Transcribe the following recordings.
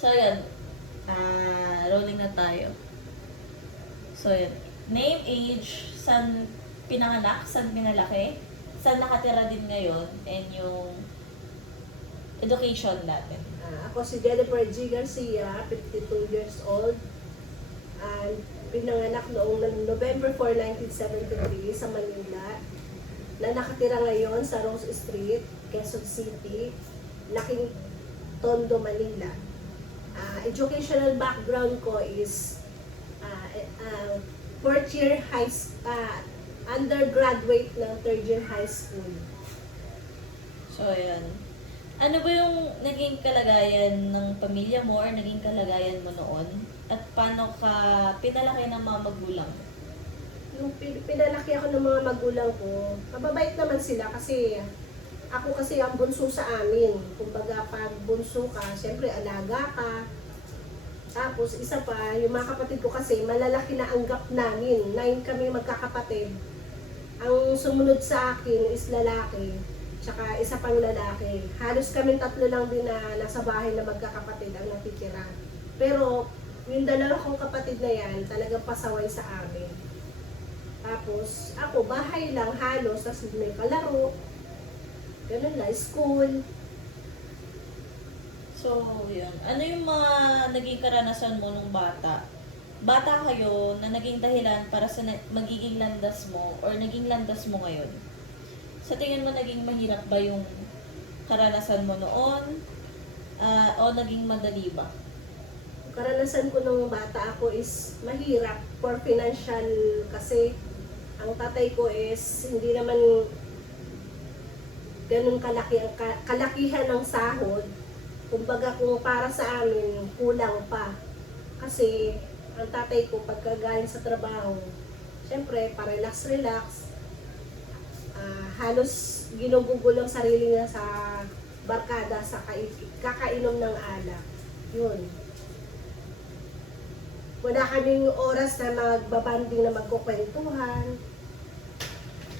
So, yan. Rolling na tayo. So, yan. Name, age, saan pinanganak, saan pinalaki, saan nakatira din ngayon, and yung education natin. Ako si Jennifer G. Garcia, 52 years old. And pinanganak noong November 4, 1973 sa Manila. Na nakatira ngayon sa Rose Street, Quezon City, Laking Tondo, Manila. Educational background ko is fourth year undergraduate ng third year high school. So, ayan. Ano ba yung naging kalagayan ng pamilya mo or naging kalagayan mo noon? At paano ka pinalaki ng mga magulang? Yung pinalaki ako ng mga magulang ko, mababait naman sila kasi ako kasi ang bunso sa amin. Kumbaga pag bunso ka, siyempre alaga ka. Tapos isa pa, yung mga kapatid ko kasi malalaki na ang gap namin. 9 kami magkakapatid. Ang sumunod sa akin is lalaki, tsaka isa pang lalaki. Halos kami tatlo lang din na nasa bahay na magkakapatid ang natitira. Pero yung dalawa kong kapatid na yan, talagang pasaway sa amin. Tapos ako, bahay lang halos, tapos may kalaro. Ganun lang, school. So, yun. Ano yung mga naging karanasan mo nung bata? Bata kayo na naging dahilan para sa magiging landas mo or naging landas mo ngayon? Sa tingin mo, naging mahirap ba yung karanasan mo noon? O naging madali ba? Karanasan ko nung bata ako is mahirap for financial kasi ang tatay ko is hindi naman ganun kalaki ang kalakihan ng sahod. Kumbaga kung para sa amin, kulang pa. Kasi ang tatay ko pagkagaling sa trabaho, syempre pa-relax-relax, halos ginugugol ang sarili niya sa barkada sa kakainom ng alak. Yun. Wala kaming oras na magbabanding na magkukwentuhan.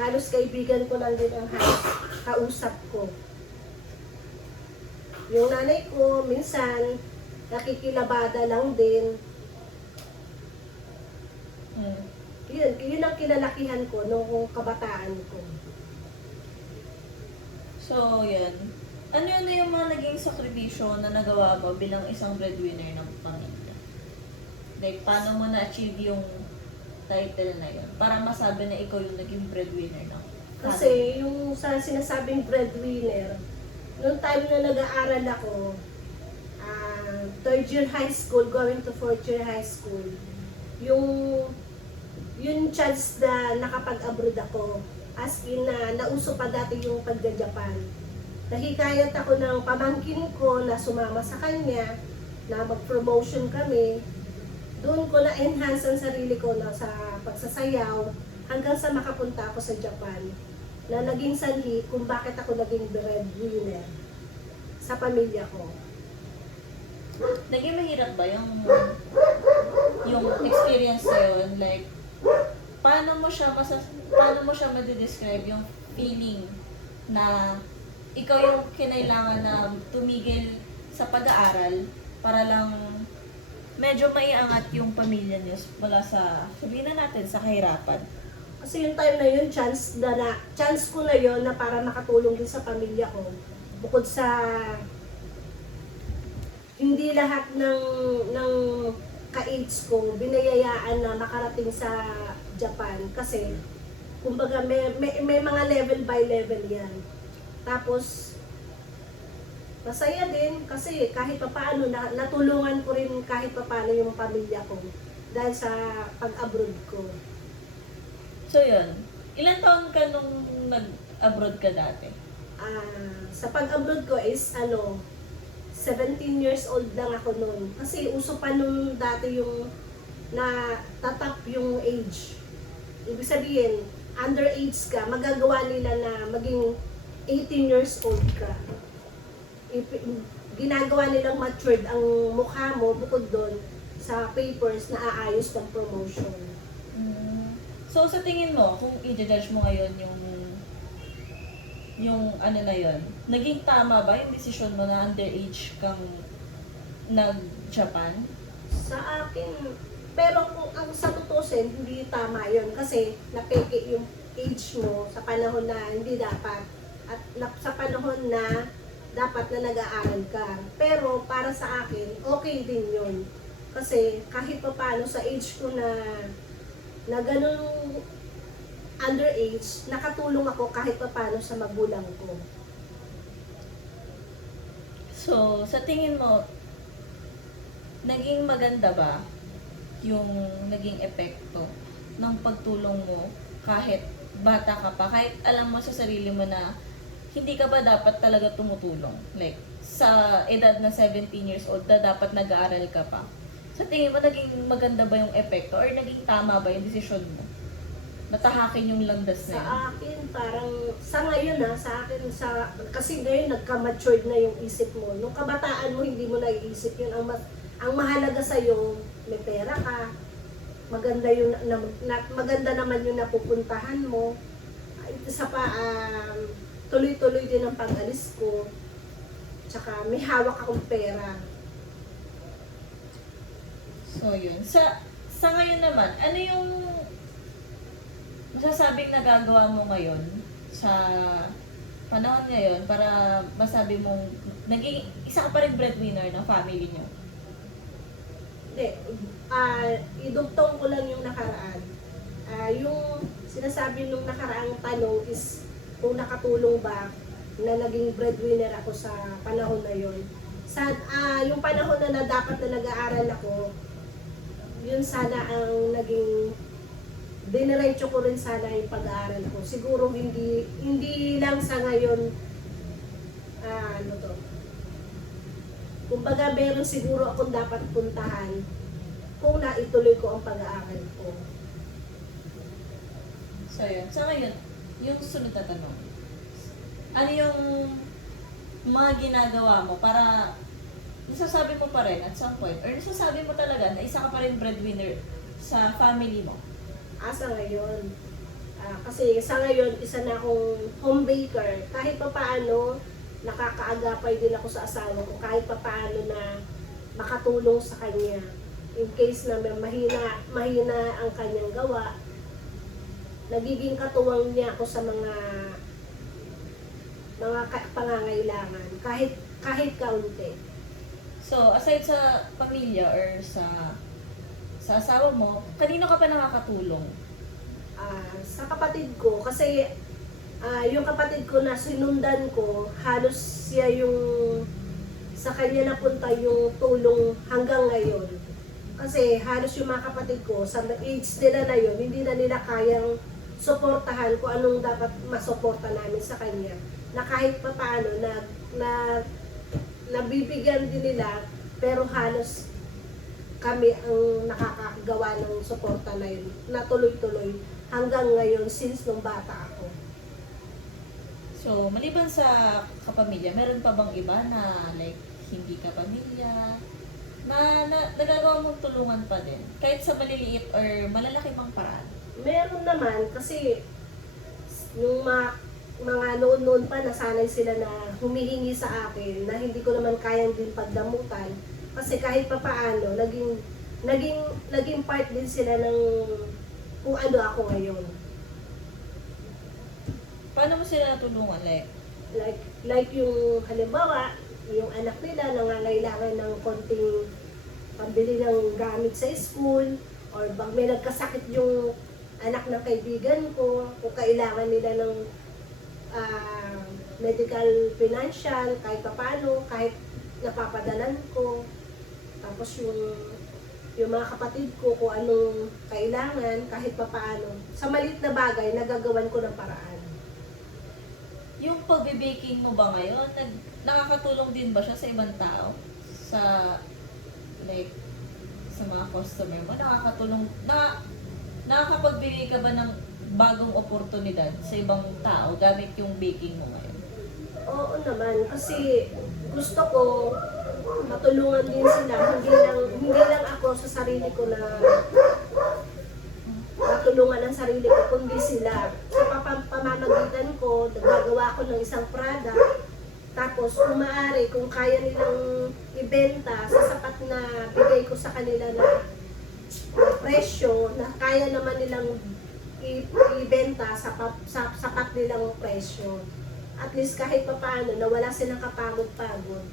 Halos kaibigan ko lang din ang kausap ko. Yung nanay ko, minsan, nakikilabada lang din. Yun ang kinalakihan ko nung kabataan ko. So, yan. Ano yun na yung mga naging sakripisyo na nagawa mo bilang isang breadwinner ng pamilya? Like, paano mo na-achieve yung title na yun? Para masabi na ikaw yung naging breadwinner ng family. Kasi yung sa sinasabing breadwinner, noong time na nag-aaral ako, third year high school, going to fourth year high school, yung chance na nakapag-abroad ako, as in na nauso pa dati yung pagda-Japan. Nahikayat ako ng pamangkin ko na sumama sa kanya, na mag-promotion kami. Doon ko na-enhance ang sarili ko na sa pagsasayaw hanggang sa makapunta ako sa Japan, na naging sanhi kung bakit ako naging breadwinner sa pamilya ko. Naging mahirap ba yung experience na yun? Like, paano mo siya ma-describe yung feeling na ikaw yung kinailangan na tumigil sa pag-aaral para lang medyo maiangat yung pamilya niyo mula sa, sabihin na natin, sa kahirapan? Kasi yung time na yun, chance ko na yun na para makatulong din sa pamilya ko. Bukod sa hindi lahat ng ka-age ko binayayaan na makarating sa Japan kasi kumbaga may mga level by level yan. Tapos masaya din kasi kahit papaano natulungan ko rin kahit papaano yung pamilya ko dahil sa pag-abroad ko. So yun, ilan taon ka nung nag-abroad ka dati? Sa pag-abroad ko is 17 years old lang ako noon. Kasi uso pa nung dati yung na tatap yung age. Ibig sabihin, underage ka, magagawa nila na maging 18 years old ka. Ginagawa nilang matured ang mukha mo bukod doon sa papers na aayos ng promotion. So sa tingin mo, kung i-judge mo ngayon yung ano na yun, naging tama ba yung desisyon mo na underage kang nag-Japan? Sa akin, pero kung ang sa tutusin, hindi tama yon kasi napeke yung age mo sa panahon na hindi dapat at sa panahon na dapat na nag-aaral ka. Pero para sa akin, okay din yun. Kasi kahit pa paano sa age ko na ganun underage, nakatulong ako kahit pa paano sa magulang ko. So, sa tingin mo, naging maganda ba yung naging epekto ng pagtulong mo kahit bata ka pa, kahit alam mo sa sarili mo na hindi ka ba dapat talaga tumutulong? Like, sa edad na 17 years old na dapat nag-aaral ka pa. Sa tingin mo, naging maganda ba yung epekto or naging tama ba yung desisyon mo? Natahakin yung landas na yun? Sa akin, parang, sa ngayon kasi ngayon nagka-matured na yung isip mo. Nung kabataan mo, hindi mo naiisip yun. Ang mahalaga sa'yo, may pera ka, maganda maganda naman yung napupuntahan mo. Isa pa, tuloy-tuloy din ang pag-alis ko. Tsaka may hawak akong pera. So, yun. Sa ngayon naman, ano yung masasabing nagagawa mo ngayon sa panahon ngayon para masabi mong naging isa ka pa rin breadwinner ng family niyo? Hindi, idugtong ko lang yung nakaraan. Yung sinasabi nung nakaraang tanong is kung nakatulong ba na naging breadwinner ako sa panahon na yun. Yung panahon na dapat na nag-aaral ako, yun sana ang naging diniretso ko rin sana yung pag-aaral ko. Siguro hindi lang sa ngayon, kumbaga meron siguro akong dapat puntahan kung naituloy ko ang pag-aaral ko. So, yun. Sa ngayon, yung sunod na tanong, ano yung mga ginagawa mo para nasasabi mo pa rin at some point, or nasasabi mo talaga na isa ka pa rin breadwinner sa family mo? Sa ngayon. Kasi sa ngayon, isa na akong home baker. Kahit pa paano, nakakaagapay din ako sa asawa ko. Kahit pa paano na makatulong sa kanya. In case na mahina ang kanyang gawa, nagiging katuwang niya ako sa mga pangangailangan. Kahit kaunti. So, aside sa pamilya or sa asawa mo, kanino ka pa nakakatulong? Sa kapatid ko, kasi yung kapatid ko na sinundan ko, halos siya yung sa kanya napunta yung tulong hanggang ngayon. Kasi halos yung mga kapatid ko, sa age nila na yun, hindi na nila kayang suportahan kung anong dapat masuporta namin sa kanya. Na kahit pa paano, nabibigyan din nila, pero halos kami ang nakakagawa ng suporta na yun, na tuloy-tuloy hanggang ngayon since nung bata ako. So, maliban sa kapamilya, meron pa bang iba na like hindi ka pamilya, na nagagawa mong tulungan pa din? Kahit sa maliliit or malalaki mang paraan? Meron naman kasi yung mga noon-noon pa nasanay sila na humihingi sa akin na hindi ko naman kayang din pagdamutan. Kasi kahit pa paano, naging part din sila ng kung ano ako ngayon. Paano mo sila natulungan? Like yung halimbawa, yung anak nila nangangailangan ng konting pambili ng gamit sa school, or bang may nagkasakit yung anak ng kaibigan ko, kung kailangan nila ng medical, financial, kahit pa paano, kahit napapadalan ko. Tapos yung mga kapatid ko kung anong kailangan, kahit pa paano. Sa maliit na bagay, nagagawan ko ng paraan. Yung pagbe-baking mo ba ngayon, nakakatulong din ba siya sa ibang tao? Sa mga customer mo? Nakakapagbigay ka ba ng bagong oportunidad sa ibang tao gamit yung baking mo ngayon? Oo naman, kasi gusto ko matulungan din sila. Hindi lang ako sa sarili ko na matulungan ang sarili ko, kundi sila. Sa pamamagitan ko, nagagawa ko ng isang product, tapos kung maaari, kung kaya nilang ibenta, na bigay ko sa kanila na presyo na kaya naman nilang ibenta sa sapat nilang presyo. At least kahit pa paano na wala silang kapagod-pagod.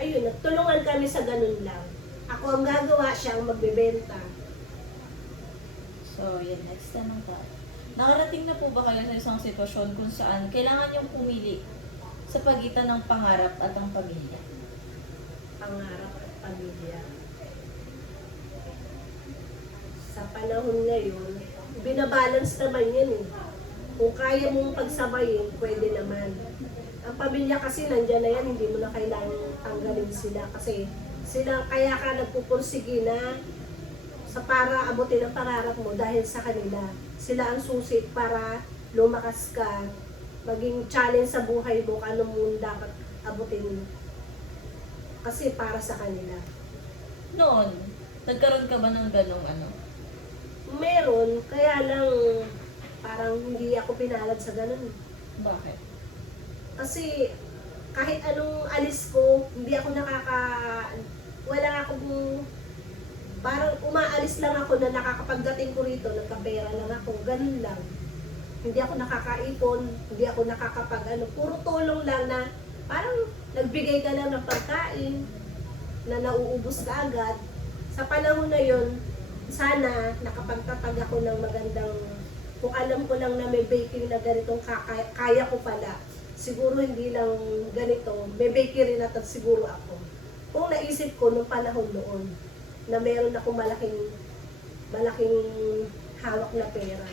Ayun, nagtulungan kami sa ganun lang. Ako ang gagawa, siya ang magbebenta. So, yan. Next tanong ka. Nakarating na po ba kayo sa isang sitwasyon kung saan kailangan yung pumili sa pagitan ng pangarap at ang pamilya? Pangarap at pamilya. Sa panahon ngayon, binabalance naman yan eh. Kung kaya mong pagsabayin, pwede naman. Ang pamilya kasi nandyan na yan, hindi mo na kailangan tanggalin sila kasi sila kaya ka nagpupursige na sa para abutin ang pangarap mo dahil sa kanila. Sila ang susi para lumakas ka, maging challenge sa buhay mo, ano mo dapat abutin kasi para sa kanila. Noon, nagkaroon ka ba ng ganong ano? Meron, kaya lang parang hindi ako pinalad sa ganun. Bakit? Kasi kahit anong alis ko, hindi ako wala akong, parang umaalis lang ako na nakakapagdating ko rito, nagkapera lang ako, ganun lang. Hindi ako nakakaipon, hindi ako puro tulong lang na parang nagbigay ka lang ng pagkain na nauubos ka agad. Sa panahon na yun, sana nakapagtatag ako ng magandang, kung alam ko lang na may baking na ganitong kaya ko pala. Siguro hindi lang ganito, may bakery na siguro ako. Kung naisip ko nung panahon noon, na meron ako malaking hawak na pera.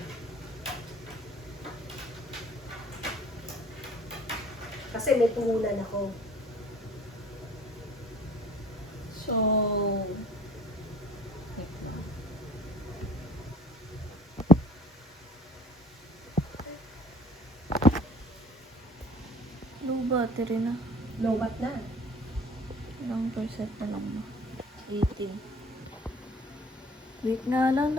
Kasi may puhunan ako. So, wait lang. Low battery na. Lobat na. Ilang percent na lang na? 18. Wait nga lang,